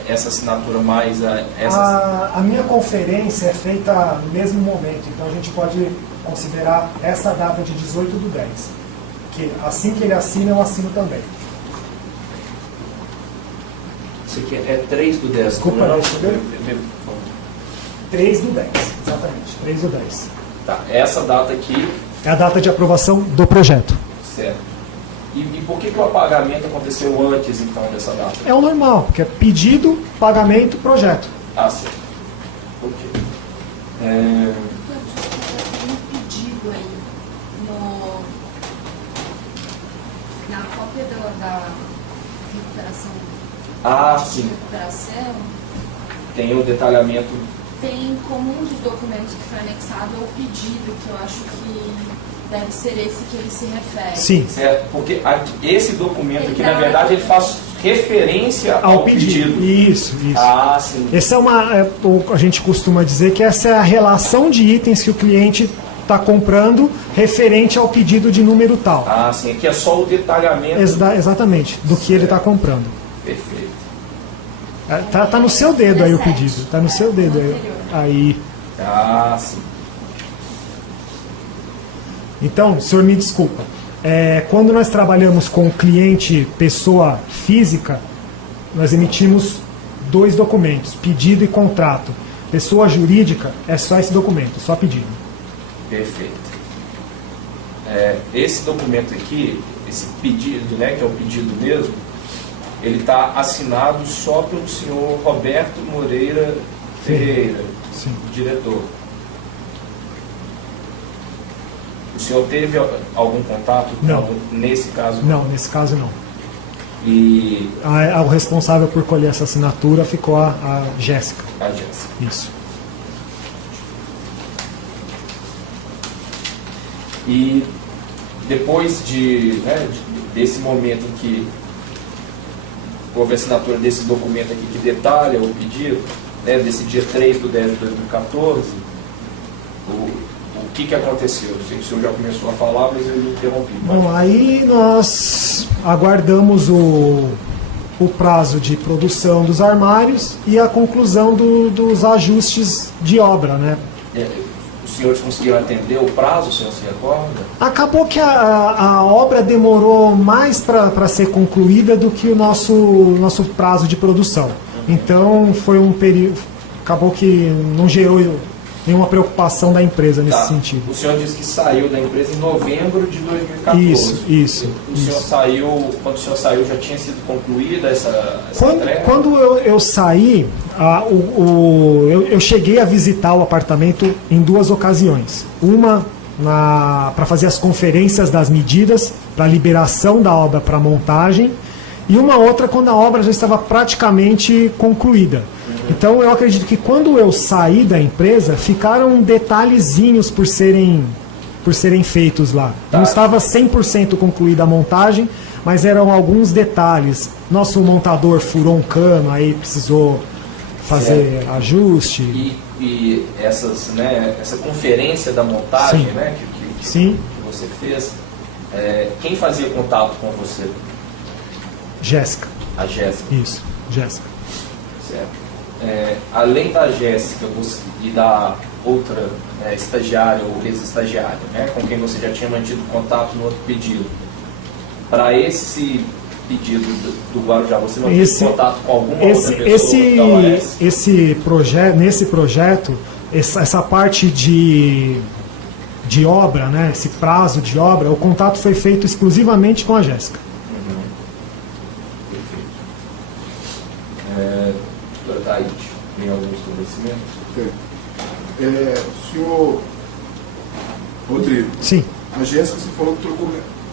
Essa assinatura mais a minha conferência é feita no mesmo momento, então a gente pode considerar essa data de 18/10, que assim que ele assina, eu assino também. Isso aqui é 3/10. Desculpa, não, 3/10, exatamente, 3/10. Tá, essa data aqui é a data de aprovação do projeto. Certo. E por que o pagamento aconteceu antes, então, dessa data? É o normal, porque é pedido, pagamento, projeto. Certo. Ok. Um pedido aí na cópia da recuperação. Sim. Recuperação. Tem o detalhamento. Tem como um dos documentos que foi anexado é o pedido, que eu acho que deve ser esse que ele se refere. Sim. Certo? Porque esse documento aqui, na verdade, ele faz referência ao pedido. Isso. Ah, sim. Essa a gente costuma dizer que essa é a relação de itens que o cliente está comprando referente ao pedido de número tal. Ah, sim. Aqui é só o detalhamento. Exatamente, do que ele está comprando. Perfeito. Tá no seu dedo aí o pedido. Tá no seu dedo aí. Ah, sim. Então, senhor, me desculpa. Quando nós trabalhamos com cliente, pessoa física, nós emitimos 2 documentos, pedido e contrato. Pessoa jurídica é só esse documento, só pedido. Perfeito. Esse documento aqui, esse pedido, né, que é o pedido mesmo, ele está assinado só pelo senhor Roberto Moreira Ferreira, Sim. diretor. O senhor teve algum contato Não. nesse caso? Não, nesse caso não. E O responsável por colher essa assinatura ficou a Jéssica. a Jéssica. Isso. E depois desse momento em que houve a assinatura desse documento aqui que detalha o pedido, né, desse dia 3/10/2014, o que aconteceu? Eu sei que o senhor já começou a falar, mas eu interrompi. Bom, aí nós aguardamos o prazo de produção dos armários e a conclusão dos ajustes de obra, né? Os senhores conseguiram atender o prazo, o senhor se recorda? Acabou que a obra demorou mais para ser concluída do que o nosso prazo de produção. Então foi um período. Acabou que não gerou nenhuma preocupação da empresa nesse sentido. O senhor disse que saiu da empresa em novembro de 2014. Isso. Senhor saiu, quando o senhor saiu, já tinha sido concluída essa entrega? Quando eu saí, eu cheguei a visitar o apartamento em 2 ocasiões. Uma para fazer as conferências das medidas, para a liberação da obra para montagem, e uma outra quando a obra já estava praticamente concluída. Então eu acredito que quando eu saí da empresa, ficaram detalhezinhos por serem feitos lá. Não estava 100% concluída a montagem, mas eram alguns detalhes. Nosso montador furou um cano, aí precisou fazer ajuste. E essa conferência da montagem, Sim. né, Sim. que você fez, quem fazia contato com você? Jéssica. A Jéssica. Isso, Jéssica. Certo. Além da Jéssica e da outra estagiária ou ex-estagiária, né, com quem você já tinha mantido contato no outro pedido, para esse pedido do Guarujá, você manteve contato com alguma outra pessoa da OAS? Nesse projeto, essa parte de obra, né, esse prazo de obra, o contato foi feito exclusivamente com a Jéssica. Doutora Thaís, tem algum esclarecimento? Senhor Rodrigo. Sim. A Jéssica, você falou que trocou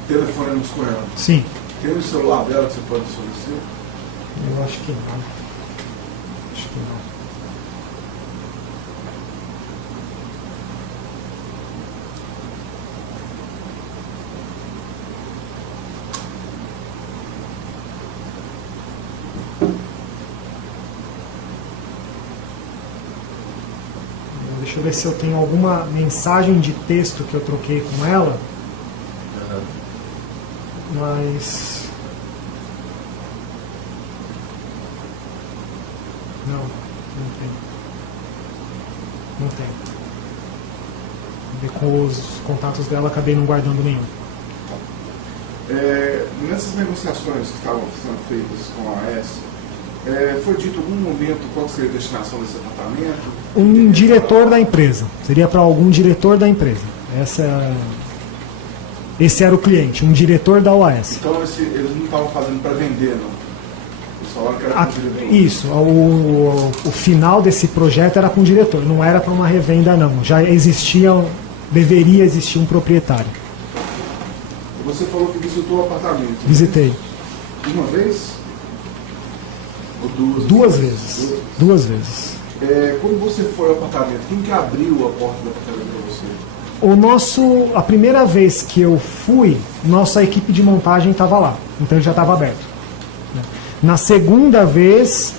telefone com ela. Sim. Tem o celular dela que você pode solicitar? Eu acho que não. Acho que não. Deixa eu ver se eu tenho alguma mensagem de texto que eu troquei com ela. Mas... Não tem. Não tem. Com os contatos dela, acabei não guardando nenhum. Nessas negociações que estavam sendo feitas com a AES, foi dito em algum momento qual seria a destinação desse apartamento? Um diretor da empresa. Seria para algum diretor da empresa. Esse era o cliente, um diretor da OAS. Então eles não estavam fazendo para vender, não? Eles falaram que era com o diretor. Isso, o final desse projeto era com o diretor, não era para uma revenda, não. Já deveria existir um proprietário. Você falou que visitou o apartamento. Visitei. Uma vez? Ou Duas vezes. Duas vezes. Quando você foi ao apartamento, quem que abriu a porta do apartamento para você? A primeira vez que eu fui, nossa equipe de montagem estava lá, então ele já estava aberto. Na segunda vez,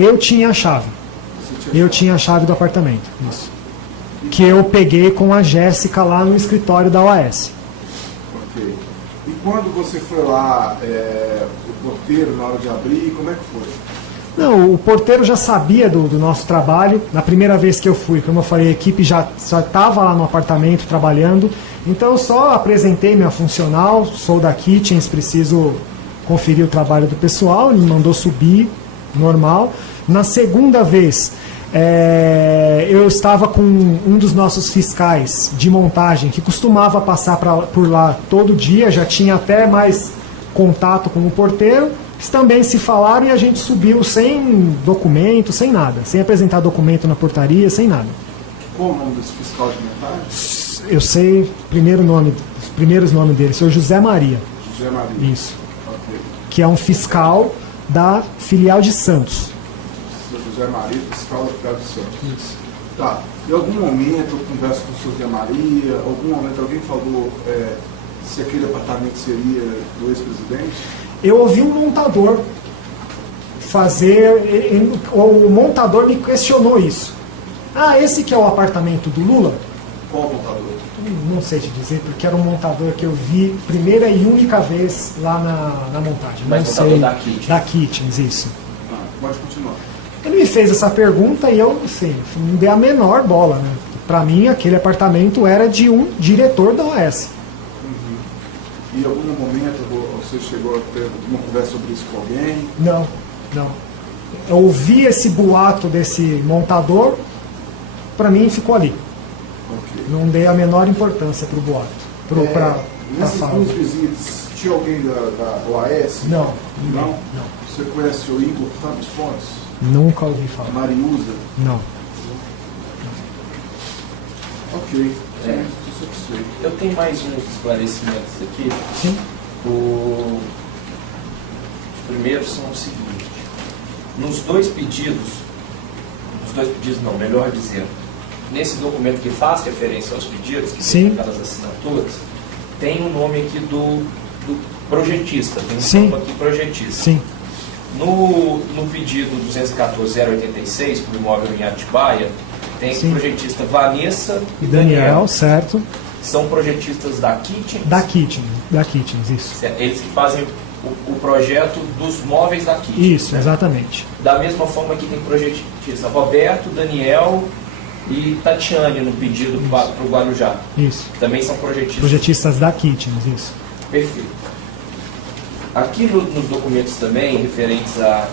eu tinha a chave. Eu tinha a chave do apartamento, isso. Que eu peguei com a Jéssica lá no escritório da OAS. Ok. E quando você foi lá, o porteiro, na hora de abrir, como é que foi? Não, o porteiro já sabia do nosso trabalho. Na primeira vez que eu fui, como eu falei, a equipe já estava lá no apartamento trabalhando. Então eu só apresentei minha funcional, sou da Kitchens, preciso conferir o trabalho do pessoal. Ele me mandou subir, normal. Na segunda vez, eu estava com um dos nossos fiscais de montagem, que costumava passar por lá todo dia, já tinha até mais contato com o porteiro. Eles também se falaram e a gente subiu sem documento, sem nada. Sem apresentar documento na portaria, sem nada. Qual o nome desse fiscal de montagem? Eu sei os primeiros nomes dele, seu José Maria. José Maria. Isso. Ok. Que é um fiscal da filial de Santos. Seu José Maria, fiscal da filial de Santos. Isso. Tá. Em algum momento eu converso com o seu José Maria, em algum momento alguém falou se aquele apartamento seria do ex-presidente? Eu ouvi um montador fazer. O montador me questionou isso. Ah, esse que é o apartamento do Lula? Qual montador? Não sei te dizer, porque era um montador que eu vi primeira e única vez lá na montagem. Mas não montador sei. da Kitchens. Da Kitchens, isso. Pode continuar. Ele me fez essa pergunta e eu, assim, não dei a menor bola, né? Para mim, aquele apartamento era de um diretor da OAS. E em algum momento você chegou a ter uma conversa sobre isso com alguém? Não. Eu ouvi esse boato desse montador, para mim ficou ali. Ok. Não dei a menor importância para o boato. Pra Nessas fala. duas visitas, tinha alguém da OAS? Não. Não? Não. Você conhece o Igor Ramos Fontes? Nunca ouvi falar. Mariusa? Não. Ok. É. Isso eu sei. Eu tenho mais uns esclarecimentos aqui. Sim. Os primeiros são o seguinte: nos dois pedidos não, melhor dizendo, nesse documento que faz referência aos pedidos, que Sim. tem aquelas assinaturas, tem o nome aqui do projetista, tem um Sim. campo aqui projetista. Sim. No pedido 214.086 para o imóvel em Atibaia, tem aqui Sim. projetista Vanessa E Daniel, certo? São projetistas da Kitchens. Da Kitchens, isso. Eles que fazem o projeto dos móveis da Kitchens. Isso, exatamente. Da mesma forma que tem projetista Roberto, Daniel e Tatiane no pedido para o Guarujá. Isso. Que também são projetistas. Projetistas da Kitchens, isso. Perfeito. Aqui nos documentos também, referentes à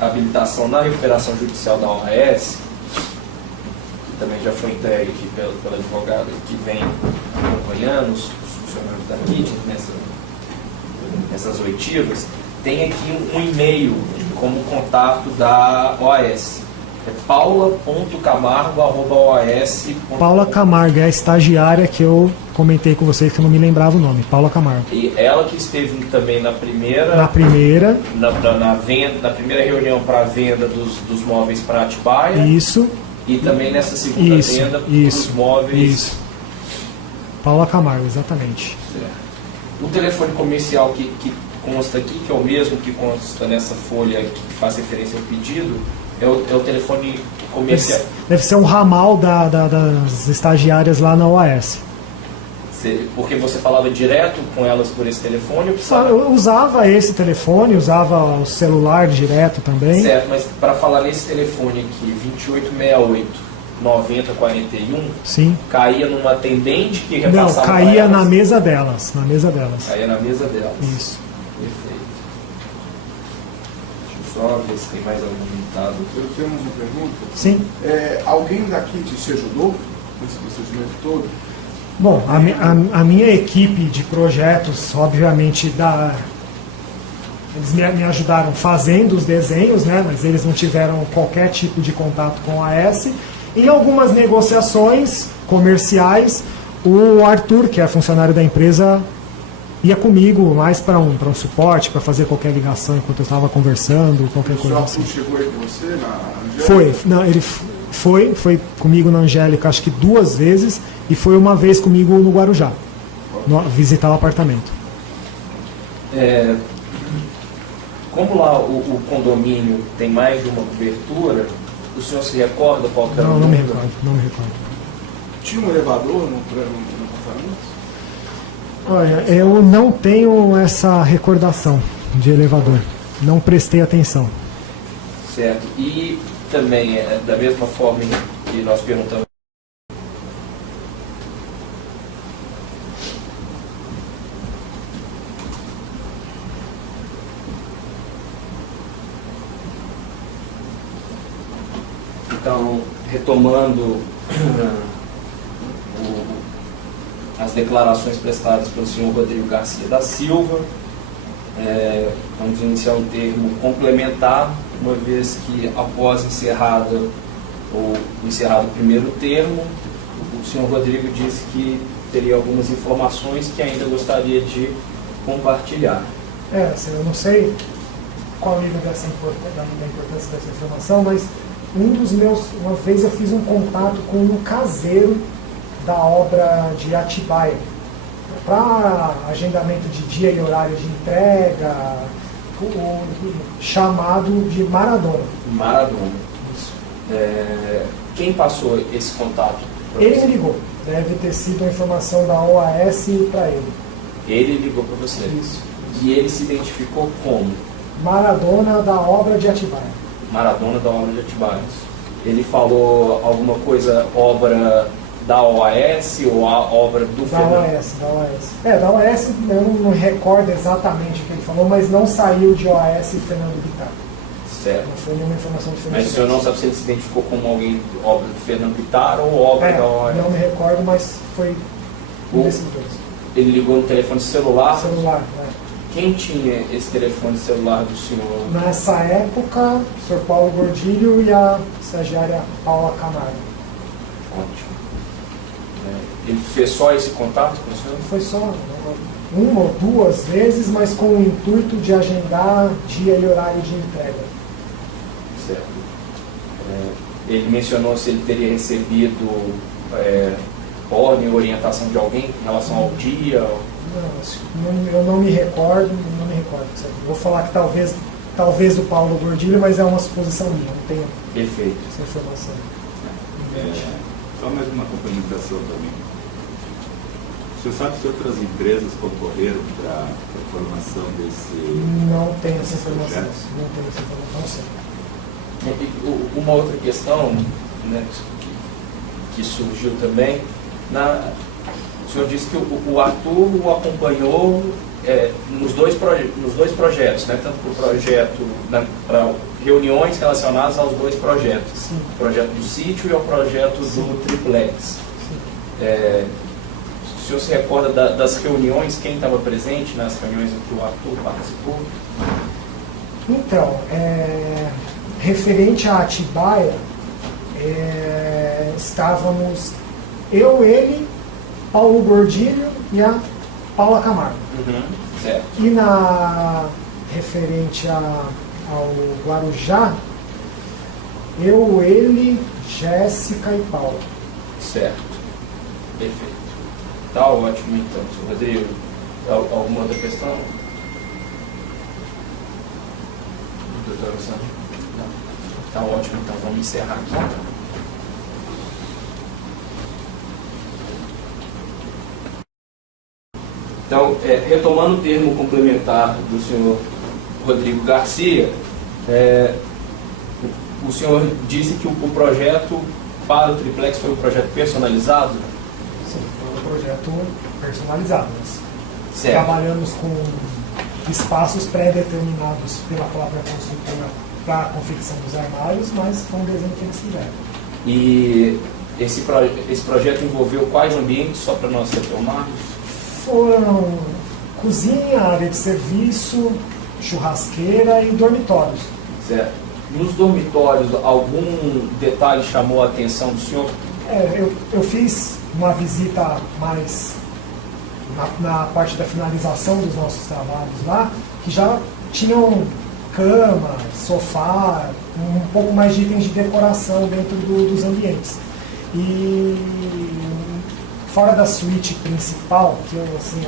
habilitação na recuperação judicial da OAS, que também já foi entregue aqui pela advogada que vem acompanhando os funcionários da Kitchens nessas oitivas, tem aqui um e-mail como contato da OAS. É paula.camargo@oas.com. Paula Camargo é a estagiária que eu comentei com vocês que eu não me lembrava o nome. Paula Camargo. E ela que esteve também na primeira Na primeira, na primeira reunião para a venda dos móveis para Atibaia isso, e também nessa segunda venda dos móveis. Isso. Paula Camargo, exatamente. O telefone comercial que consta aqui, que é o mesmo que consta nessa folha que faz referência ao pedido, é o telefone comercial. Deve ser um ramal das estagiárias lá na OAS. Porque você falava direto com elas por esse telefone? Eu usava esse telefone, usava o celular direto também. Certo, mas para falar nesse telefone aqui, 2868-9041, Sim. caía numa atendente que Não, repassava caía pra elas? na mesa delas. Na mesa delas. Caía na mesa delas. Isso. Perfeito. Deixa eu só ver se tem mais algum ditado. Temos uma pergunta? Sim. Alguém daqui te ajudou nesse procedimento todo? Bom, a minha equipe de projetos, obviamente, eles me ajudaram fazendo os desenhos, né, mas eles não tiveram qualquer tipo de contato com a AS. Em algumas negociações comerciais, o Arthur, que é funcionário da empresa, ia comigo mais para um suporte, para fazer qualquer ligação enquanto eu estava conversando, qualquer coisa assim. O Arthur chegou aí com você na Angélica? Foi. Não, Foi comigo na Angélica acho que 2 vezes e foi uma vez comigo no Guarujá, visitar o apartamento. Como lá o condomínio tem mais de uma cobertura, o senhor se recorda qual que era o Não me número? recordo, não me recordo. Tinha um elevador no apartamento? Olha, eu não tenho essa recordação de elevador, não prestei atenção. Certo. E também, da mesma forma que nós perguntamos, então, retomando as declarações prestadas pelo senhor Rodrigo Garcia da Silva, vamos iniciar um termo complementar, uma vez que após encerrado o primeiro termo, o senhor Rodrigo disse que teria algumas informações que ainda gostaria de compartilhar. Assim, eu não sei qual o nível da importância dessa informação, mas uma vez eu fiz um contato com um caseiro da obra de Atibaia, para agendamento de dia e horário de entrega, o chamado de Maradona. Maradona. Isso. Quem passou esse contato? Ele me ligou. Deve ter sido a informação da OAS para ele. Ele ligou para você? Isso. E ele se identificou como? Maradona da obra de Atibaia. Maradona da obra de Atibaia. Ele falou alguma coisa, obra da OAS ou a obra do da Fernando? Da OAS. Da OAS eu não me recordo exatamente o que ele falou, mas não saiu de OAS e Fernando Bittar. Certo. Não foi nenhuma informação de Fernando Mas o senhor não sabe se ele se identificou como alguém de obra do Fernando Bittar ou obra da OAS? Não me recordo, mas foi um desses dois. Ele ligou no telefone celular? Celular, né? Quem tinha esse telefone celular do senhor? Nessa época, o senhor Paulo Gordilho e a estagiária Paula Camargo. Ótimo. Ele fez só esse contato com o senhor? Foi só uma ou 2 vezes, mas com o intuito de agendar dia e horário de entrega. Certo. Ele mencionou se ele teria recebido ordem ou orientação de alguém em relação ao dia? Eu não me recordo, Certo? Vou falar que talvez do Paulo Gordilho, mas é uma suposição minha, não tenho Perfeito. essa informação. Só mais uma complementação também. Você sabe se outras empresas concorreram para a formação desse... Não tenho essa informação. projeto? Não tenho essa informação, sim. Uma outra questão, né, que surgiu também, o senhor disse que o Arthur o acompanhou nos dois projetos, né, tanto para o projeto, para reuniões relacionadas aos 2 projetos, Sim. o projeto do sítio e o projeto do triplex. O senhor se recorda das reuniões, quem estava presente nas reuniões em que o Arthur participou? Então, referente a Atibaia, estávamos eu, ele, Paulo Gordilho e a Paula Camargo. Certo. E referente ao Guarujá, eu, ele, Jéssica e Paula. Certo. Perfeito. Tá ótimo então, senhor Rodrigo. Alguma outra questão? Doutor Alessandro? Não. Tá ótimo, então vamos encerrar aqui. Então, retomando o termo complementar do senhor Rodrigo Garcia, o senhor disse que o projeto para o triplex foi um projeto personalizado? Sim, foi um projeto personalizado. Nós Certo. trabalhamos com espaços pré-determinados pela própria construtora para a confecção dos armários, mas foi um desenho que eles fizeram. E esse projeto envolveu quais ambientes, só para nós retomarmos? Foram cozinha, área de serviço, churrasqueira e dormitórios. Certo. Nos dormitórios, algum detalhe chamou a atenção do senhor? Eu fiz uma visita mais na parte da finalização dos nossos trabalhos lá, que já tinham cama, sofá, um pouco mais de itens de decoração dentro dos ambientes. E fora da suíte principal, que assim,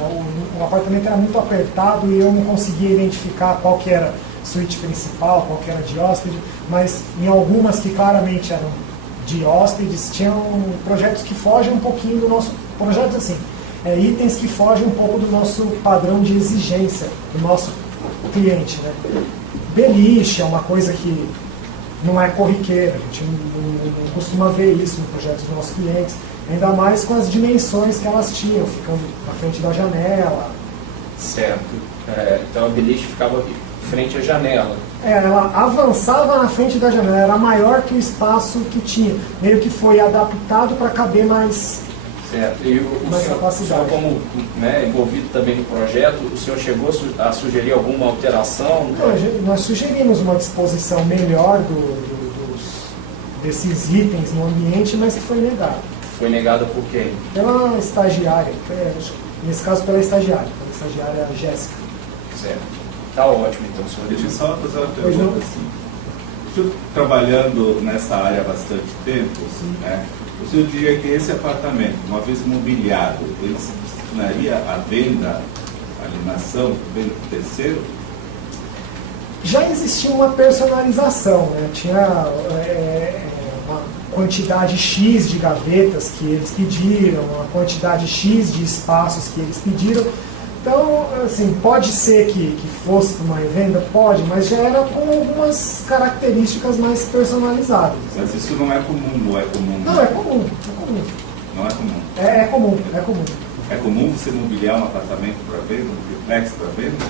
o apartamento era muito apertado e eu não conseguia identificar qual que era suíte principal, qual que era de hóspede, mas em algumas que claramente eram de hóspedes, tinham projetos que fogem um pouquinho do nosso... Projetos assim, itens que fogem um pouco do nosso padrão de exigência, do nosso cliente, né? Beliche é uma coisa que não é corriqueira, a gente não costuma ver isso no projeto dos nossos clientes, ainda mais com as dimensões que elas tinham, ficando na frente da janela. Certo. Então a beliche ficava frente à janela. Ela avançava na frente da janela, era maior que o espaço que tinha, meio que foi adaptado para caber mais. Certo. E o senhor, como envolvido também no projeto, o senhor chegou a sugerir alguma alteração? Não, nós sugerimos uma disposição melhor desses itens no ambiente, mas que foi negado. Foi negada por quem? Pela estagiária, nesse caso pela estagiária Jéssica. Certo. Tá ótimo, então, senhor. Deixa eu só fazer uma pergunta assim. O senhor trabalhando nessa área há bastante tempo, né? O senhor diria que esse apartamento, uma vez imobiliado, ele se destinaria à venda, alienação, venda para terceiro? Já existia uma personalização, né? Tinha uma quantidade X de gavetas que eles pediram, uma quantidade X de espaços que eles pediram. Então, assim, pode ser que fosse uma venda? Pode, mas já era com algumas características mais personalizadas. Mas isso não é comum, não é comum? Não, é comum. Não é comum? É comum. É comum você mobiliar um apartamento para venda, um triplex para venda?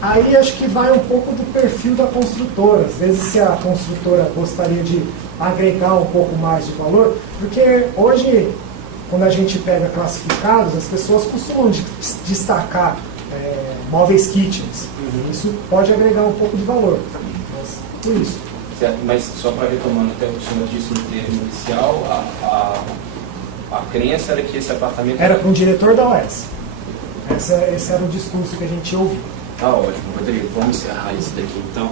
Aí acho que vai um pouco do perfil da construtora. Às vezes, se a construtora gostaria de agregar um pouco mais de valor, porque hoje, quando a gente pega classificados, as pessoas costumam destacar móveis kitchens. Isso pode agregar um pouco de valor, mas por isso. Certo, mas só para retomando até o que o senhor disse no termo inicial, a crença era que esse apartamento... Era para um diretor da OS. Esse era o discurso que a gente ouviu. Tá ótimo, Rodrigo. Vamos encerrar isso daqui então.